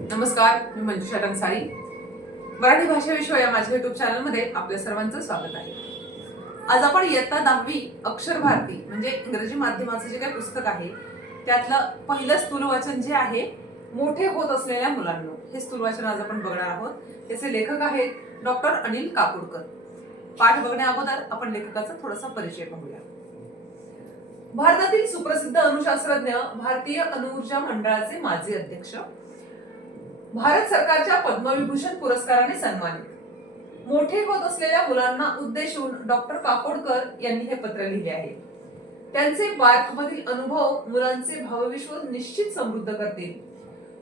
नमस्कार, मी मंजुषा टंकसाळी. मराठी भाषा विश्व या माझ्या युट्यूब चॅनलमध्ये आपल्या सर्वांचं स्वागत आहे. आज आपण इयत्ता 10वी अक्षर भारती म्हणजे इंग्रजी माध्यमाचं जे काही पुस्तक आहे त्यातलं पहिलं स्थूल वाचन जे आहे मोठे होत असलेल्या मुलांना, हे स्थूल वाचन आज आपण बघणार आहोत. त्याचे लेखक आहेत डॉक्टर अनिल काकोडकर. पाठ बघण्या अगोदर आपण लेखकाचा थोडासा परिचय पाहूया. भारतातील सुप्रसिद्ध अणुशास्त्रज्ञ, भारतीय अणुऊर्जा मंडळाचे माजी अध्यक्ष, भारत सरकारच्या पद्मविभूषण पुरस्काराने सन्मानित, मोठे होत असलेल्या मुलांना उद्देशून डॉक्टर काकोडकर यांनी हे पत्र लिहिले आहे. त्यांचे बार्कमधील अनुभव मुलांचे भावविश्व निश्चित समृद्ध करतील.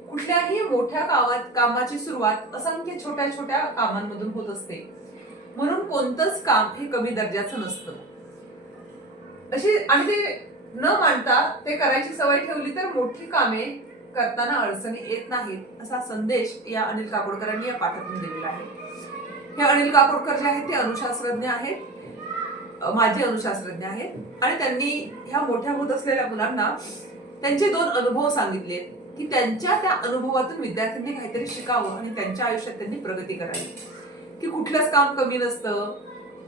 कुठल्याही मोठ्या कामाची सुरुवात असंख्य छोट्या छोट्या कामांमधून होत असते, म्हणून कोणतंच काम हे कमी दर्जाचं नसतं. अशी आणि ते न मानता ते करायची सवय ठेवली तर मोठी कामे करताना अडचणी येत नाहीत, असा संदेश या अनिल काकोडकरांनी या पाठातून दिलेला आहे. हे अनिल काकोडकर जे आहेत ते अणुशास्त्रज्ञ आहेत, माजी अणुशास्त्रज्ञ आहेत आणि त्यांनी ह्या मोठ्या होत असलेल्या मुलांना त्यांचे 2 अनुभव सांगितले की त्यांच्या त्या अनुभवातून विद्यार्थ्यांनी काहीतरी शिकावं आणि त्यांच्या आयुष्यात त्यांनी प्रगती करावी. की कुठलंच काम कमी नसतं,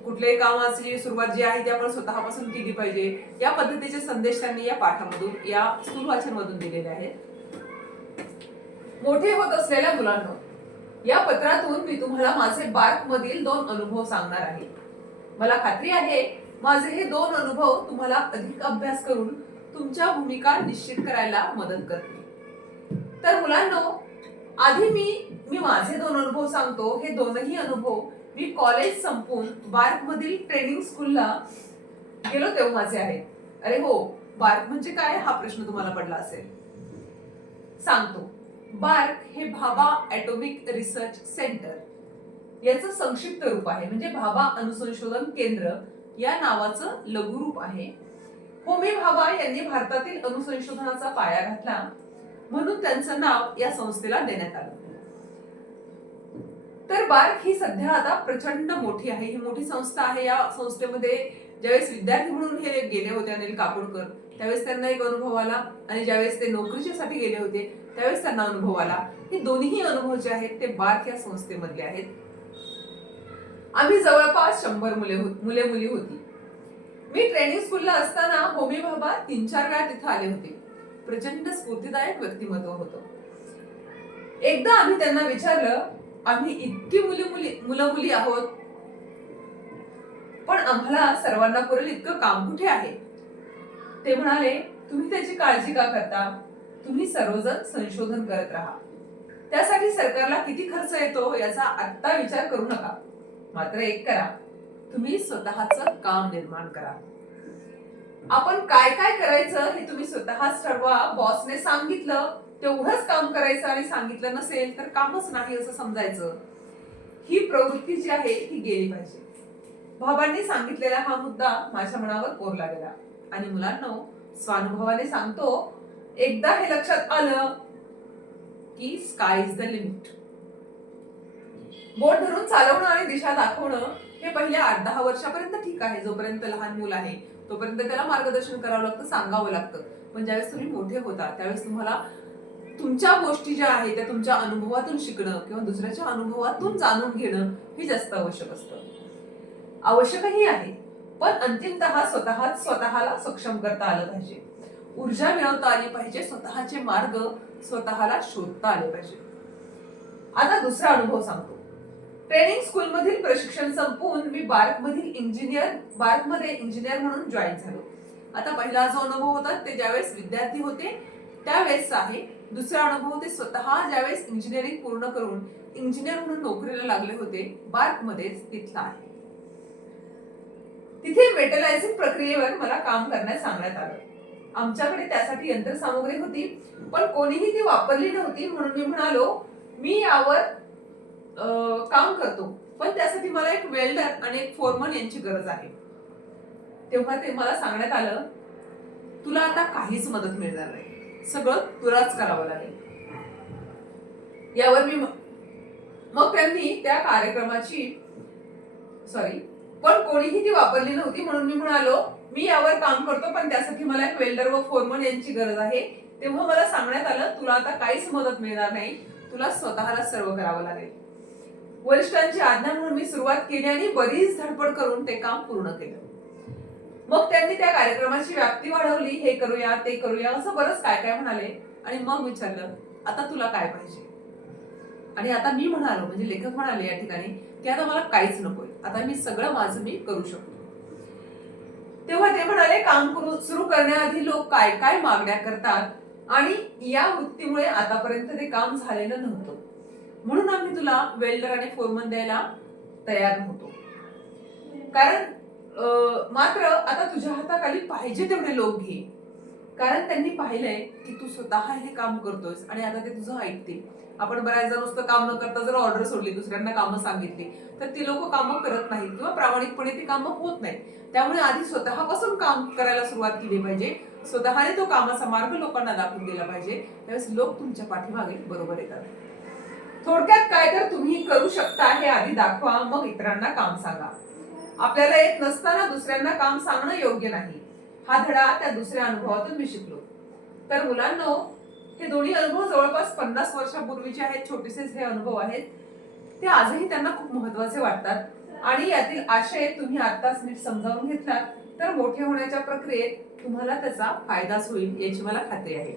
कुठल्याही कामाची सुरुवात जी आहे ती आपण स्वतःपासून केली पाहिजे, या पद्धतीचे संदेश त्यांनी या पाठामधून, या स्थूल वाचनमधून दिलेले आहेत. मोठे होत असलेल्या मुलांना, या पत्रातून मी तुम्हाला माझे बार्क मधील 2 अनुभव सांगणार आहे. मला खात्री आहे माझे हे 2 अनुभव तुम्हाला अधिक अभ्यास करून तुमच्या भूमिका निश्चित करायला मदत करतील. तर मुलांनो, आधी मी माझे 2 अनुभव सांगतो. हे दोनही अनुभव मी कॉलेज संपून बार्क मधील ट्रेनिंग स्कूलला गेलो तेव्हाचे आहेत. अरे हो, बार्क म्हणजे काय हा प्रश्न तुम्हाला पडला असेल. सांगतो. बार्क हे भाभा ॲटॉमिक रिसर्च सेंटर याचं संक्षिप्त रूप आहे, म्हणजे भाभा अणुसंशोधन केंद्र या नावाचं लघुरूप आहे. होमी भाभा यांनी भारतातील अणुसंशोधनाचा पाया घातला, म्हणून त्यांचं नाव या संस्थेला देण्यात आलं. तर बार्क ही सध्या आता प्रचंड मोठी आहे, ही मोठी संस्था आहे. या संस्थेमध्ये ज्यावेळेस विद्यार्थी म्हणून हे गेले होते अनिल काकोडकर, त्यावेळेस त्यांना एक अनुभव आला आणि ज्यावेळेस ते नोकरीसाठी गेले होते त्यावेळेस त्यांना अनुभव आला. हे दोन्ही अनुभव जे आहेत ते बार्क या संस्थेमधले आहेत. आम्ही जवळपास 100 मुले मुली होती. मी ट्रेनिंग स्कूलला असताना होमी भाभा 3-4 वेळा तिथे आले होते. प्रचंड स्फूर्तिदायक व्यक्तिमत्व होतं. एकदा आम्ही त्यांना विचारलं, आम्ही इतकी मुलं मुली आहोत, पण आम्हाला सर्वांना पुरेल इतकं काम कुठे आहे. ते म्हणाले, तुम्ही त्याची काळजी का करता, तुम्ही सर्वजण संशोधन करत राहा. त्यासाठी सरकारला किती खर्च येतो याचा आत्ता विचार करू नका. मात्र एक करा, तुम्ही स्वतःचं काम निर्माण करा. आपण काय काय करायचं हे तुम्ही स्वतःच ठरवा. बॉसने सांगितलं तेवढंच काम करायचं आणि सांगितलं नसेल तर कामच नाही असं समजायचं. ही प्रवृत्ती जी आहे ही गेली पाहिजे. भाभांनी सांगितलेला हा मुद्दा माझ्या मनावर कोरला गेला. आणि मुलांनो, स्वानुभवाने सांगतो, एकदा हे लक्षात आलं की स्काय इज द लिमिट. बोट धरून चालवणं आणि दिशा दाखवणं हे पहिल्या 8-10 वर्षापर्यंत ठीक आहे. जोपर्यंत लहान मूल आहे तोपर्यंत त्याला मार्गदर्शन करावं लागतं, सांगावं लागतं. पण ज्यावेळेस तुम्ही मोठे होता त्यावेळेस तुम्हाला तुमच्या गोष्टी ज्या आहेत त्या तुमच्या अनुभवातून शिकणं किंवा दुसऱ्याच्या अनुभवातून जाणून घेणं हे जास्त आवश्यक असतं. आवश्यकही आहे, पण अंतिमतः स्वतःला सक्षम करता आलं पाहिजे. ऊर्जा मिळवता आली पाहिजे, स्वतःचे मार्ग स्वतःला शोधता आले पाहिजे. आता दुसरा अनुभव सांगतो. ट्रेनिंग स्कूल मधील प्रशिक्षण संपवून मी बार्कमध्ये इंजिनियर म्हणून जॉईन झालो. आता पहिला जो अनुभव होता ते ज्यावेळेस विद्यार्थी होते त्यावेळेस आहे. दुसरा अनुभव ते स्वतः ज्यावेळेस इंजिनिअरिंग पूर्ण करून इंजिनियर म्हणून नोकरीला लागले होते बार्कमध्येच, तिथला आहे. तिथे मेटलायझिंग प्रक्रियेवर मला काम करण्यास सांगण्यात आलं. आमच्याकडे त्यासाठी यंत्रसामुग्री होती, पण कोणीही ती वापरली नव्हती. म्हणून मी म्हणालो, मी यावर काम करतो, पण त्यासाठी मला एक वेल्डर आणि एक फोरमन यांची गरज आहे. तेव्हा ते मला सांगण्यात आलं, तुला आता काहीच मदत मिळणार नाही, सगळं तुलाच करावं लागेल. यावर मग त्यांनी त्या कार्यक्रमाची पण कोणीही ती वापरली नव्हती. म्हणून मी म्हणालो, मी यावर काम करतो, पण त्यासाठी मला एक वेल्डर व फोरमन यांची गरज आहे. तेव्हा मला सांगण्यात आलं, तुला आता काहीच मदत मिळणार नाही, तुला स्वतःला सर्व करावं लागेल. वरिष्ठांची आज्ञा म्हणून मी सुरुवात केली आणि बरीच धडपड करून ते काम पूर्ण केलं. मग त्यांनी त्या कार्यक्रमाची व्याप्ती वाढवली, हे करूया ते करूया असं बरंच काय काय म्हणाले. आणि मग विचारलं, आता तुला काय पाहिजे? आणि आता मी म्हणालो, म्हणजे लेखक म्हणाले या ठिकाणी, की आता मला काहीच नकोय, आता मी सगळं माझं मी करू शकतो. तेव्हा ते म्हणाले, काम सुरू करण्याआधी लोक काय काय मागण्या करतात आणि या वृत्तीमुळे आतापर्यंत ते काम झालेलं नव्हतं, म्हणून आम्ही तुला वेल्डर आणि फोरमन द्यायला तयार नव्हतो. कारण मात्र आता तुझ्या हाताखाली पाहिजे तेवढे लोक घे, कारण त्यांनी पाहिलंय की तू स्वतः हे काम करतोयस आणि आता ते तुझं ऐकतील. आपण बऱ्याचदा नुसतं काम न करता जर ऑर्डर सोडली, दुसऱ्यांना कामं सांगितली, तर ती लोक कामं करत नाहीत किंवा प्रामाणिकपणे ती कामं होत नाहीत. त्यामुळे आधी स्वतःपासून काम करायला सुरुवात केली पाहिजे, स्वतःने तो कामाचा मार्ग लोकांना दाखवून दिला पाहिजे, त्यावेळेस लोक तुमच्या पाठीमागे बरोबर येतात. थोडक्यात काय तर तुम्ही करू शकता हे आधी दाखवा, मग इतरांना काम सांगा. आपल्याला येत नसताना दुसऱ्यांना काम सांगणं योग्य नाही. हा धडा त्या दुसऱ्या अनुभवातून मी शिकलो. तर मुलांनो, हे दोन्ही अनुभव जवळपास 50 वर्षापूर्वीचे आहेत. छोटेसेच हे अनुभव आहेत, ते आजही त्यांना खूप महत्वाचे वाटतात. आणि यातील आशय तुम्ही आत्ताच नीट समजावून घेतलात तर मोठे होण्याच्या प्रक्रियेत तुम्हाला त्याचा फायदाच होईल याची मला खात्री आहे.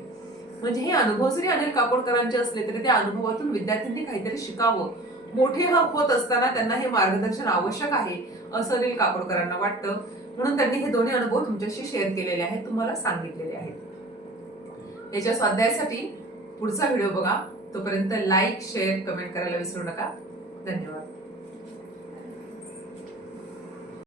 म्हणजे हे अनुभव जरी अनिल काकोडकरांचे असले तरी त्या अनुभवातून विद्यार्थ्यांनी काहीतरी शिकावं. मोठे होत असताना त्यांना हे मार्गदर्शन आवश्यक आहे असं अनिल काकोडकरांना वाटतं, म्हणून त्यांनी हे दोन्ही अनुभव तुमच्याशी शेअर केलेले आहेत, तुम्हाला सांगितलेले आहेत. याच्या स्वाध्यायासाठी पुढचा व्हिडिओ बघा. तोपर्यंत लाईक, शेअर, कमेंट करायला विसरू नका. धन्यवाद.